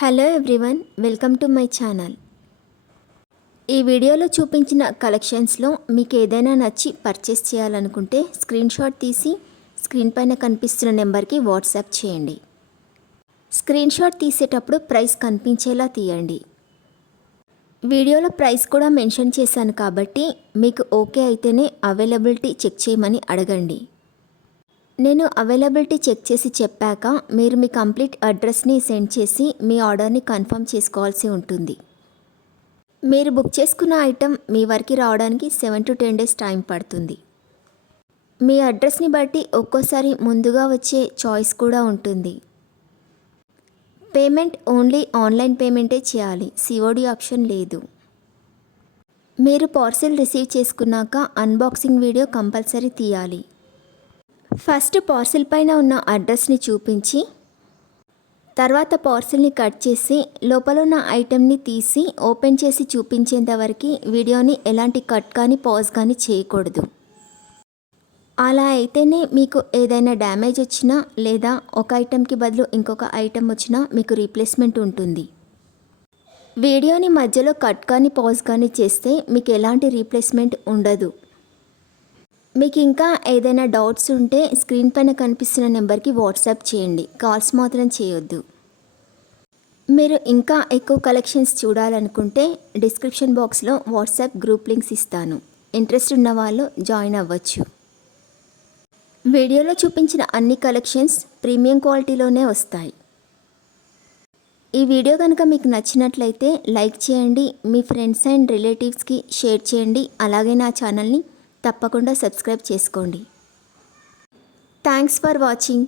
Hello everyone, welcome to my channel. ఈ వీడియోలో చూపించిన కలెక్షన్స్లో మీకు ఏదైనా నచ్చి పర్చేస్ చేయాలనుకుంటే స్క్రీన్ షాట్ తీసి స్క్రీన్ పైన కనిపిస్తున్న నెంబర్కి వాట్సాప్ చేయండి. స్క్రీన్ షాట్ తీసేటప్పుడు ప్రైస్ కనిపించేలా తీయండి. వీడియోలో ప్రైస్ కూడా మెన్షన్ చేశాను కాబట్టి మీకు ఓకే అయితేనే అవైలబిలిటీ చెక్ చేయమని అడగండి. నేను అవైలబిలిటీ చెక్ చేసి చెప్పాక మీరు మీ కంప్లీట్ అడ్రస్ని సెండ్ చేసి మీ ఆర్డర్ని కన్ఫర్మ్ చేసుకోవాల్సి ఉంటుంది. మీరు బుక్ చేసుకున్న ఐటెం మీ వరకు రావడానికి 7 to 10 days టైం పడుతుంది. మీ అడ్రస్ని బట్టి ఒక్కోసారి ముందుగా వచ్చే చాయిస్ కూడా ఉంటుంది. పేమెంట్ ఓన్లీ ఆన్లైన్ పేమెంటే చేయాలి, సిఓడి ఆప్షన్ లేదు. మీరు పార్సిల్ రిసీవ్ చేసుకున్నాక అన్బాక్సింగ్ వీడియో కంపల్సరీ తీయాలి. ఫస్ట్ పార్సిల్ పైన ఉన్న అడ్రస్ని చూపించి తర్వాత పార్సిల్ని కట్ చేసి లోపల ఉన్న ఐటెంని తీసి ఓపెన్ చేసి చూపించేంత వరకు వీడియోని ఎలాంటి కట్ కానీ పాజ్ కానీ చేయకూడదు. అలా అయితేనే మీకు ఏదైనా డ్యామేజ్ వచ్చినా లేదా ఒక ఐటెంకి బదులు ఇంకొక ఐటెం వచ్చినా మీకు రీప్లేస్మెంట్ ఉంటుంది. వీడియోని మధ్యలో కట్ కానీ పాజ్ కానీ చేస్తే మీకు ఎలాంటి రీప్లేస్మెంట్ ఉండదు. మీకు ఇంకా ఏదైనా డౌట్స్ ఉంటే స్క్రీన్ పైన కనిపిస్తున్న నెంబర్కి వాట్సాప్ చేయండి, కాల్స్ మాత్రం చేయొద్దు. మీరు ఇంకా ఎక్కువ కలెక్షన్స్ చూడాలనుకుంటే డిస్క్రిప్షన్ బాక్స్లో వాట్సాప్ గ్రూప్ లింక్స్ ఇస్తాను, ఇంట్రెస్ట్ ఉన్న వాళ్ళు జాయిన్ అవ్వచ్చు. వీడియోలో చూపించిన అన్ని కలెక్షన్స్ ప్రీమియం క్వాలిటీలోనే వస్తాయి. ఈ వీడియో కనుక మీకు నచ్చినట్లయితే లైక్ చేయండి, మీ ఫ్రెండ్స్ అండ్ రిలేటివ్స్కి షేర్ చేయండి. అలాగే నా ఛానల్ని తప్పకుండా సబ్స్క్రైబ్ చేసుకోండి. Thanks for watching.